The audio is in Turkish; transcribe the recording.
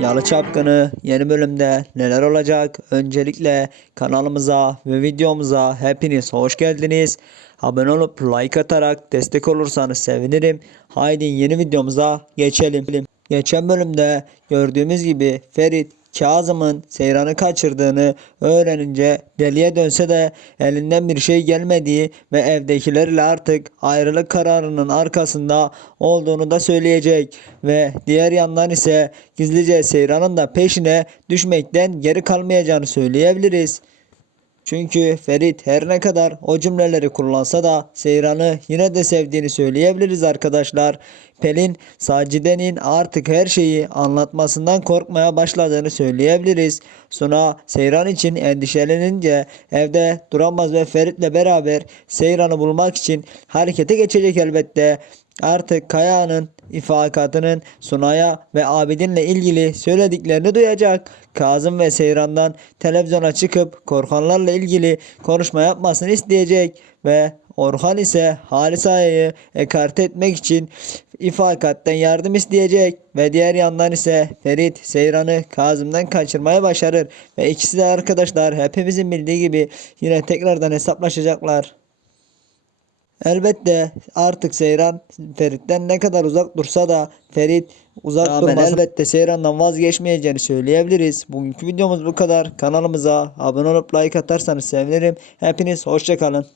Yalı Çapkını yeni bölümde neler olacak? Öncelikle kanalımıza ve videomuza hepiniz hoş geldiniz. Abone olup like atarak destek olursanız sevinirim. Haydi yeni videomuza geçelim. Geçen bölümde gördüğümüz gibi Ferit Kazım'ın Seyran'ı kaçırdığını öğrenince deliye dönse de elinden bir şey gelmediği ve evdekilerle artık ayrılık kararının arkasında olduğunu da söyleyecek ve diğer yandan ise gizlice Seyran'ın da peşine düşmekten geri kalmayacağını söyleyebiliriz. Çünkü Ferit her ne kadar o cümleleri kullansa da Seyran'ı yine de sevdiğini söyleyebiliriz arkadaşlar. Pelin Sacide'nin artık her şeyi anlatmasından korkmaya başladığını söyleyebiliriz. Suna Seyran için endişelenince evde duramaz ve Ferit'le beraber Seyran'ı bulmak için harekete geçecek elbette. Artık Kaya'nın ifakatının Sunay'a ve Abidin'le ilgili söylediklerini duyacak. Kazım ve Seyran'dan televizyona çıkıp korkanlarla ilgili konuşma yapmasını isteyecek ve Orhan ise Halisa'yı ekarte etmek için ifakatten yardım isteyecek ve diğer yandan ise Ferit Seyran'ı Kazım'dan kaçırmaya başarır ve ikisi de arkadaşlar hepimizin bildiği gibi yine tekrardan hesaplaşacaklar. Elbette artık Seyran Ferit'ten ne kadar uzak dursa da Ferit uzak Rağmen durmaz. Elbette Seyran'dan vazgeçmeyeceğini söyleyebiliriz. Bugünkü videomuz bu kadar. Kanalımıza abone olup like atarsanız sevinirim. Hepiniz hoşçakalın.